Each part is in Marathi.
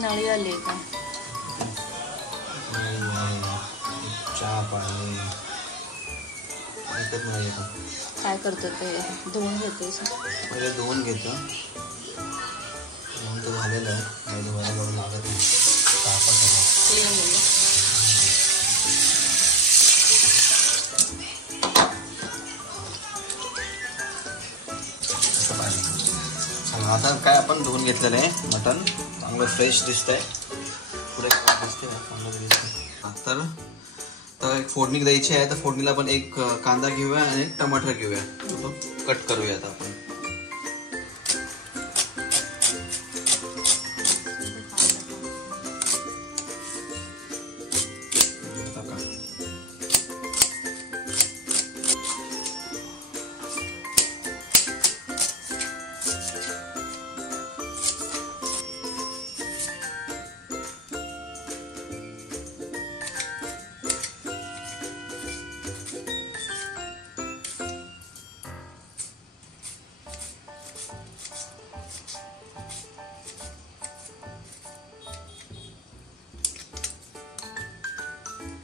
नळी आली का चहा पाणी काय करतो ते धुवून घेते पहिले धुवून घेतो धुवून तर झालेलं आहे धुवायला बरोबर लागत नाही आता काय आपण धुवून घेतलेलं आहे मटन चांगलं फ्रेश दिसतंय पुढे दिसतंय तर एक फोडणी द्यायची आहे तर फोडणीला आपण एक कांदा घेऊया आणि एक टमाटर घेऊया तो कट करूया आता आपण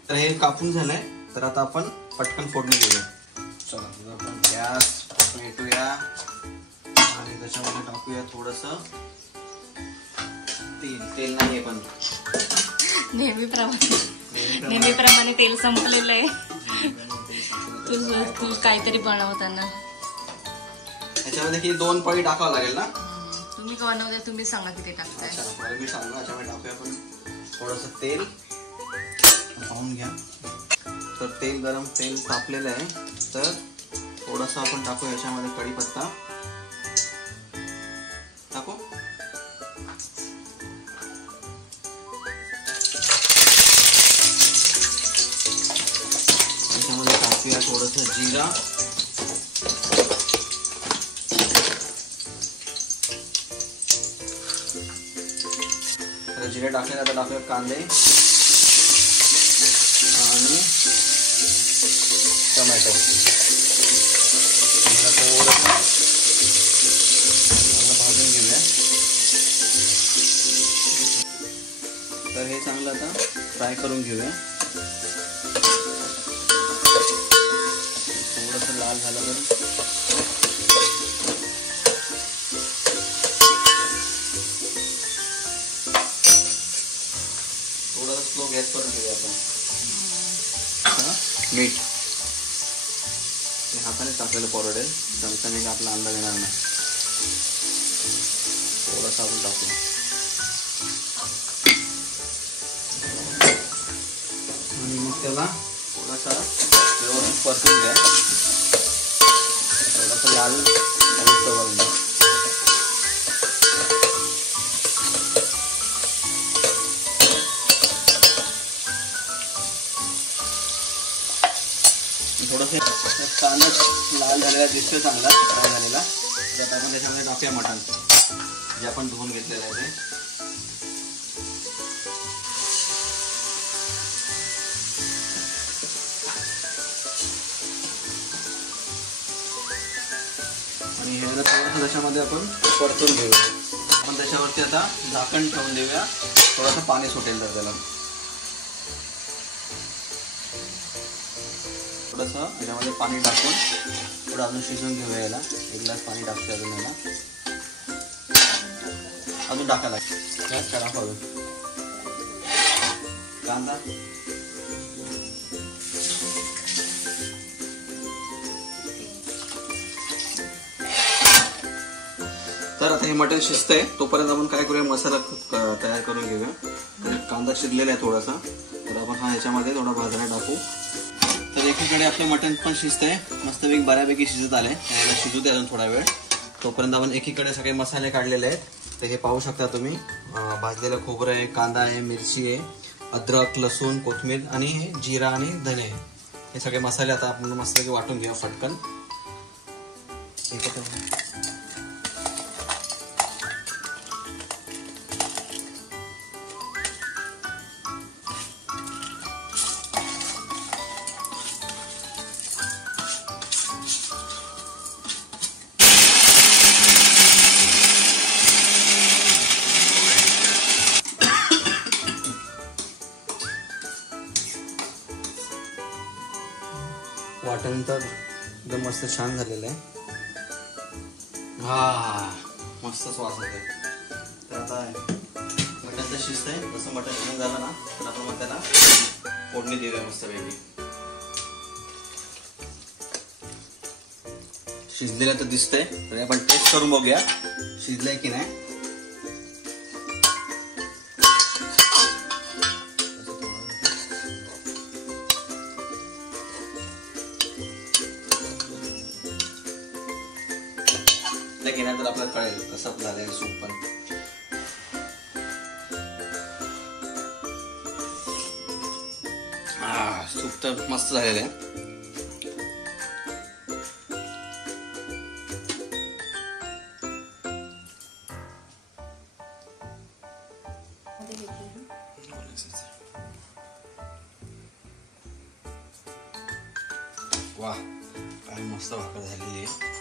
तर हे कापून झालंय तर आता आपण पटकन फोडणी देऊया चला आपण गॅस पेटूया आणि त्याच्यामध्ये टाकूया थोडंसं तेल नाही पण नेहमीप्रमाणे तेल संपलेलं आहे तू काहीतरी बनवताना याच्यामध्ये किती 2 पळी टाकावं लागेल ना तुम्ही बनवते तुम्ही सांगा किती टाकताय मी सांगू याच्यामध्ये टाकूया आपण थोडंसं तेल पाहून घ्या तर तेल तापलेलं आहे तर थोडंसं आपण टाकू याच्यामध्ये कढीपत्ता टाकू याच्यामध्ये टाकूया थोडंसं जिरा तर जिरे टाकले आता टाकूया कांदे आणि टोमॅटो भाजून घेऊया तर हे चांगलं आता फ्राय करून घेऊया थोडंसं लाल झालं तर थोडंसं स्लो गॅस करून घेऊया आपण मीठ हाताने टाकलेलं परवडेल चमच्याने आपला अंदाज येणार नाही थोडंसं आपण टाकू आणि मग त्याला थोडासा व्यवस्थित परतून घ्या थोडासा लाल करून द्या थोडंसं कांदा लाल झालेला दिसतोय चांगला फ्राय झालेला तर आता आपण त्याच्यामध्ये टाकूया मटण जे आपण धुवून घेतलेलं आहे ते आणि हे थोडंसं त्याच्यामध्ये आपण परतून घेऊया आपण त्याच्यावरती आता झाकण ठेवून देऊया थोडंसं पाणी सुटेल तर त्याला थोडंसं याच्यामध्ये पाणी टाकून थोडं अजून शिजवून घेऊया याला 1 ग्लास पाणी टाकतो अजून याला अजून टाकायला गॅस करा हळू कांदा तर आता हे मटण शिजतंय तोपर्यंत आपण काय करूया मसाला तयार करून घेऊया तर कांदा शिजलेला आहे थोडासा तर आपण हा ह्याच्यामध्ये थोडा भाजायला टाकू तर एकीकडे आपले मटण पण शिजतंय मस्तपैकी बऱ्यापैकी शिजत आलंय याला शिजू द्या अजून थोडा वेळ तोपर्यंत आपण एकीकडे सगळे मसाले काढलेले आहेत तर हे पाहू शकता तुम्ही भाजलेलं खोबरं आहे कांदा आहे मिरची आहे अद्रक लसूण कोथिंबीर आणि जिरा आणि धने हे सगळे मसाले आता आपण मस्तपैकी वाटून घेऊया फटकन वाटण तर एकदम मस्त छान झालेलं आहे. हा मस्तच वास येतोय. तर आता मटण तर शिजतंय. जसं मटण शिजून झालं ना तर आपण मग त्याला फोडणी देऊया मस्त वेगळी. शिजलेलं तर दिसतंय, तरी आपण टेस्ट करून बघूया शिजलंय की नाही. तर आपल्याला कळेल कसं झालंय सूप पण. सूप तर मस्त झालेलं आहे. वाह काय मस्त भाकर झालेली आहे.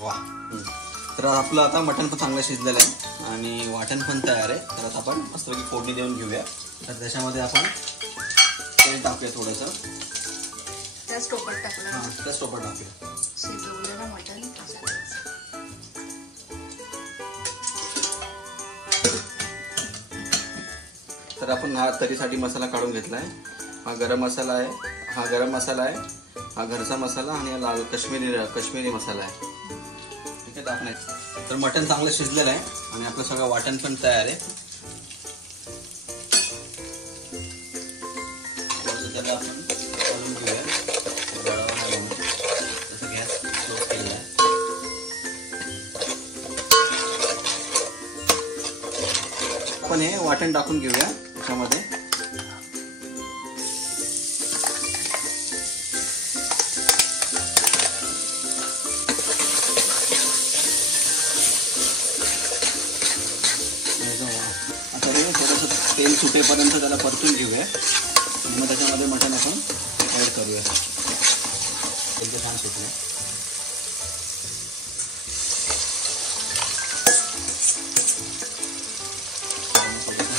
वाह. तर आपलं आता मटण पण चांगलं शिजलेलं आहे आणि वाटण पण तयार आहे. तर आता आपण मस्तपैकी फोडणी देऊन घेऊया. तर त्याच्यामध्ये आपण तेल टाकूया थोडंसं. त्याच टोपट टाकलं. हां त्याच टोपट टाकूया. शिजवलेलं मटण. तर आपण हा तरीसाठी मसाला काढून घेतलाय. हा गरम मसाला आहे, हा गरम मसाला आहे, हा घरचा मसाला आणि हा लाल कश्मीरी मसाला आहे. ठीक आहे टाकणार. तर मटण चांगलं शिजलेलं आहे आणि आपलं सगळं वाटण पण तयार आहे. त्याला आपण काढून घेऊया. तसं गॅस क्लोज केलेला आहे. आपण हे वाटण टाकून घेऊया त्याच्यामध्ये. आता हे थोडंसं तेल सुटेपर्यंत त्याला परतून घेऊया आणि मग त्याच्यामध्ये मटण आपण ॲड करूया. तेल छान सुटले.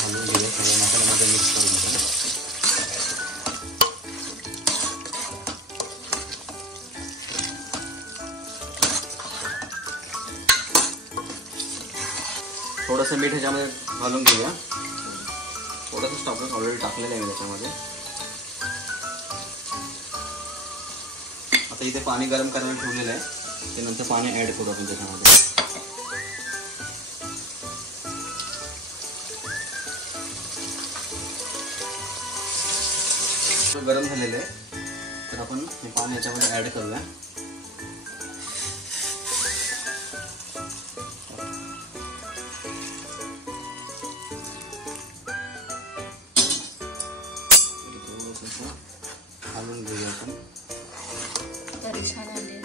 हलवून घेऊया सगळं मसाल्यामध्ये मिक्स करून. थोडंसं मीठ ह्याच्यामध्ये घालून घेऊया. थोडंसं टाकून ऑलरेडी टाकलेलं आहे मी त्याच्यामध्ये. आता इथे पाणी गरम करायला ठेवलेलं आहे, ते नंतर पाणी ऍड करू आपण त्याच्यामध्ये. गरम झालेलं आहे तर आपण हे पाणी याच्यामध्ये ऍड करूया. घालून घेऊया आपण. तरी छान आले.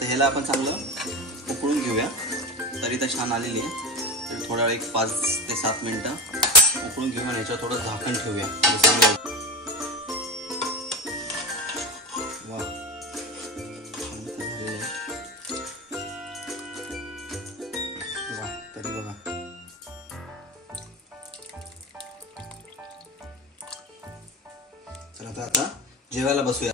तर ह्याला आपण चांगलं उकळून घेऊया. तरी तर छान आलेली आहे. तर थोडा वेळ 5 ते 7 मिनिटं उकळून घेऊया आणि याच्यावर थोडं झाकण ठेवूया. वा तरी बघा. चला आता जेवायला बसूया.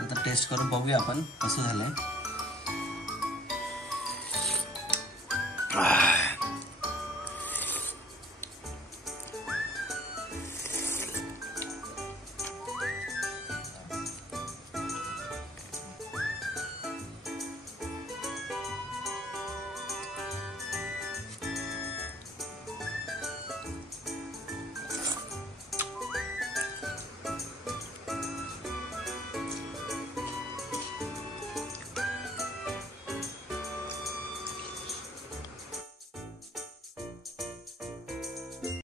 आता टेस्ट करून बघूया आपण कसं झालंय.